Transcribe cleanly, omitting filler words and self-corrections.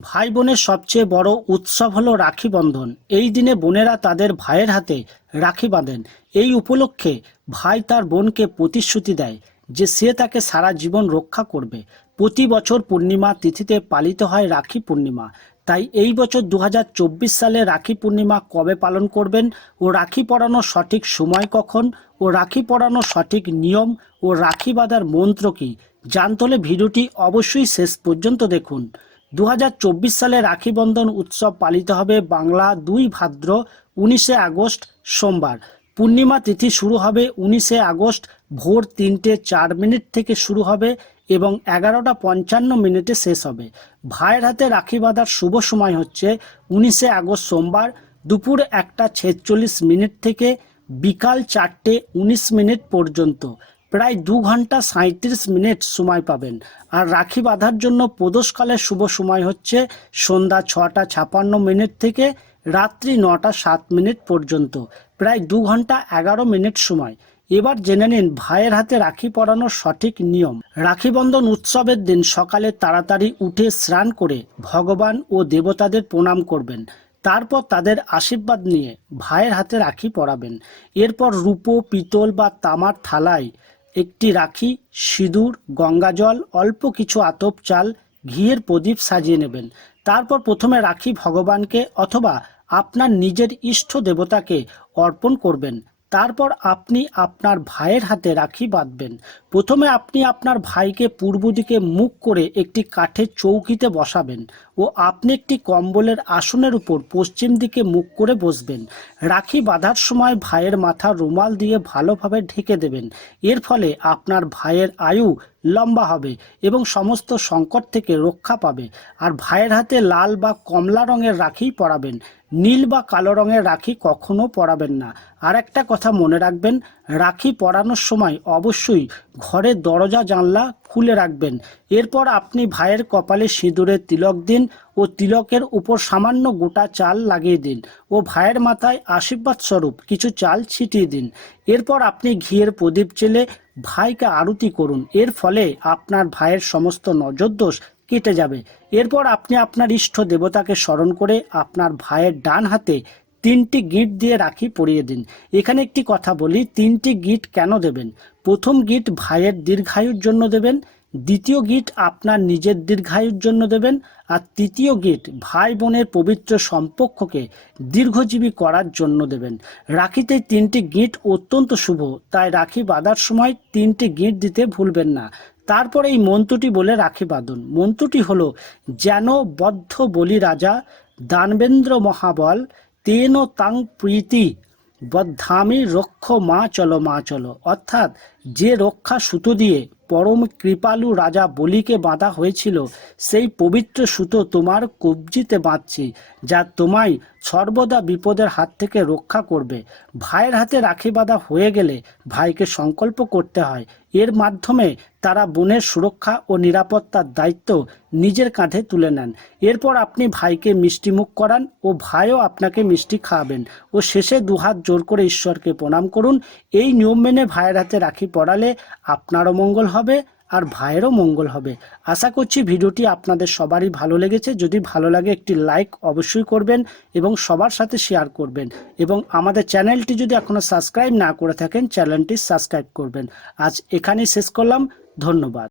ভাই বোনের সবচেয়ে বড় উৎসব হলো রাখি বন্ধন। এই দিনে বোনেরা তাদের ভাইয়ের হাতে রাখি বাঁধেন। এই উপলক্ষে ভাই তার বোনকে প্রতিশ্রুতি দেয় যে সে তাকে সারা জীবন রক্ষা করবে। প্রতি বছর পূর্ণিমা তিথিতে পালিত হয় রাখি পূর্ণিমা। তাই এই বছর 2024 সালে রাখি পূর্ণিমা কবে পালন করবেন ও রাখি পরানোর সঠিক সময় কখন ও রাখি পরানোর সঠিক নিয়ম ও রাখি বাঁধার মন্ত্র কী জানতে হলে ভিডিওটি অবশ্যই শেষ পর্যন্ত দেখুন। 2024 সালে রাখি বন্ধন উৎসব পালিত হবে বাংলা 2 ভাদ্র 19শে আগস্ট সোমবার। পূর্ণিমা তিথি শুরু হবে 19শে আগস্ট ভোর 3:04 থেকে শুরু হবে এবং 11:55 শেষ হবে। ভাইয়ের হাতে রাখি বাঁধার শুভ সময় হচ্ছে 19শে আগস্ট সোমবার দুপুর 1:46 থেকে বিকাল 4:19 পর্যন্ত। প্রায় 2 ঘন্টা 37 মিনিট সময় পাবেন। আর রাখি বাঁধার জন্য প্রদোষকালের শুভ সময় হচ্ছে সন্ধ্যা 6:56 থেকে রাত্রি 9:07 পর্যন্ত, প্রায় 2 ঘন্টা 11 মিনিট সময়। এবার জেনে নিন ভাইয়ের হাতে রাখি পরানোর সঠিক নিয়ম। রাখি বন্ধন উৎসবের দিন সকালে তাড়াতাড়ি উঠে স্নান করে ভগবান ও দেবতাদের প্রণাম করবেন। তারপর তাদের আশীর্বাদ নিয়ে ভাইয়ের হাতে রাখি পরাবেন। এরপর রূপো, পিতল বা তামার থালায় একটি রাখি, সিঁদুর, গঙ্গাজল, অল্প কিছু আতপ চাল, ঘিয়ের প্রদীপ সাজিয়ে নেবেন। তারপর প্রথমে রাখি ভগবানকে অথবা আপনার নিজের ইষ্ট দেবতাকে অর্পণ করবেন। তারপর আপনি আপনার ভাইয়ের হাতে রাখি বাঁধবেন। প্রথমে আপনি আপনার ভাইকে পূর্ব দিকে মুখ করে একটি কাঠের চৌকিতে বসাবেন ও আপনি একটি কম্বলের আসনের উপর পশ্চিম দিকে মুখ করে বসবেন। রাখি বাঁধার সময় ভাইয়ের মাথা রুমাল দিয়ে ভালোভাবে ঢেকে দেবেন। এর ফলে আপনার ভাইয়ের আয়ু লম্বা হবে এবং সমস্ত সংকট থেকে রক্ষা পাবে। আর ভাইয়ের হাতে লাল বা কমলা রঙের রাখি পরাবেন, নীল বা কালো রঙের রাখি কখনো পরাবেন না। আর একটা কথা মনে রাখবেন, রাখি পরানোর সময় অবশ্যই ঘরের দরজা জানলা খুলে রাখবেন। এরপর আপনি ভাইয়ের কপালে সিঁদুরের তিলক দিন ও তিলকের উপর সামান্য গোটা চাল লাগিয়ে দিন ও ভাইয়ের মাথায় আশীর্বাদ স্বরূপ কিছু চাল ছিটিয়ে দিন। এরপর আপনি ঘিয়ের প্রদীপ জেলে ভাইকে আরতি করুন। এর ফলে আপনার ভাইয়ের সমস্ত নজরদোষ কেটে যাবে। এরপর আপনি আপনার ইষ্ট দেবতাকে স্মরণ করে আপনার ভাইয়ের ডান হাতে 3টি গিঁট দিয়ে রাখি পরিয়ে দিন। এখানে একটি কথা বলি, 3টি গিঁট কেন দেবেন? প্রথম গিঁট ভাইয়ের দীর্ঘায়ুর জন্য দেবেন, দ্বিতীয় গিঁট আপনার নিজের দীর্ঘায়ুর জন্য দেবেন, আর তৃতীয় গিঁট ভাই বোনের পবিত্র সম্পর্ককে দীর্ঘজীবী করার জন্য দেবেন। রাখিতে 3টি গিঁট অত্যন্ত শুভ, তাই রাখি বাঁধার সময় 3টি গিঁট দিতে ভুলবেন না। তারপর এই মন্ত্রটি বলে রাখি বাঁধুন। মন্ত্রটি হলো, যেন বদ্ধ বলি রাজা দানবেন্দ্র মহাবল তেন তাং প্রীতি বদ্ধামি রক্ষ মা চলো মা চলো। অর্থাৎ যে রক্ষা সুতো দিয়ে পরম কৃপালু রাজা বলিকে বাঁধা হয়েছিল, সেই পবিত্র সুতো তোমার কবজিতে বাঁধছি, যা তোমায় সর্বদা বিপদের হাত থেকে রক্ষা করবে। ভাইয়ের হাতে রাখি বাঁধা হয়ে গেলে ভাইকে সংকল্প করতে হয়। এর মাধ্যমে তারা বোনের সুরক্ষা ও নিরাপত্তার দায়িত্ব নিজের কাঁধে তুলে নেন। এরপর আপনি ভাইকে মিষ্টি মুখ করান ও ভাইও আপনাকে মিষ্টি খাওয়াবেন ও শেষে দুহাত জোর করে ঈশ্বরকে প্রণাম করুন। এই নিয়ম মেনে ভাইয়ের হাতে রাখি পরালে আপনারও মঙ্গল হবে আর ভাইয়েরও মঙ্গল হবে। আশা করছি ভিডিওটি আপনাদের সবারই ভালো লেগেছে। যদি ভালো লাগে একটি লাইক অবশ্যই করবেন এবং সবার সাথে শেয়ার করবেন এবং আমাদের চ্যানেলটি যদি এখনও সাবস্ক্রাইব না করে থাকেন চ্যানেলটি সাবস্ক্রাইব করবেন। আজ এখানেই শেষ করলাম। ধন্যবাদ।